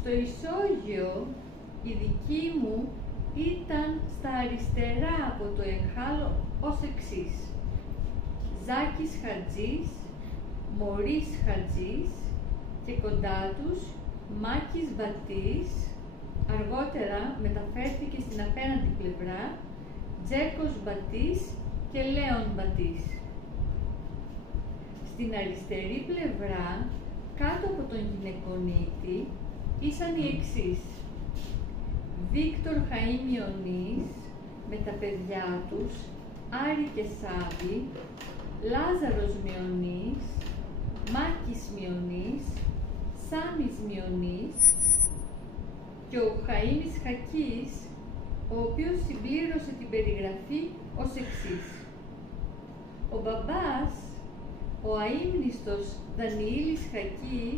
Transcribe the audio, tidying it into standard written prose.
Στο ισόγειο η δική μου ήταν στα αριστερά από το εγχάλο ως εξής: Ζάκης Χατζής, Μωρίς Χατζής και κοντά τους Μάκης Μπατής, αργότερα μεταφέρθηκε στην απέναντι πλευρά Τζέρκος Μπατής και Λέων Μπατής. Στην αριστερή πλευρά, κάτω από τον γυναικονίτη, ήσαν οι εξής: Βίκτορ Χαΐ Μιονής με τα παιδιά τους, Άρη και Σάβη, Λάζαρος Μιονής, Μάκης Μιονής, Σάμης Μιονής και ο Χαΐμης Χακής, ο οποίος συμπλήρωσε την περιγραφή ως εξής: Ο μπαμπάς, ο αείμνηστος Δανιήλης Χακής,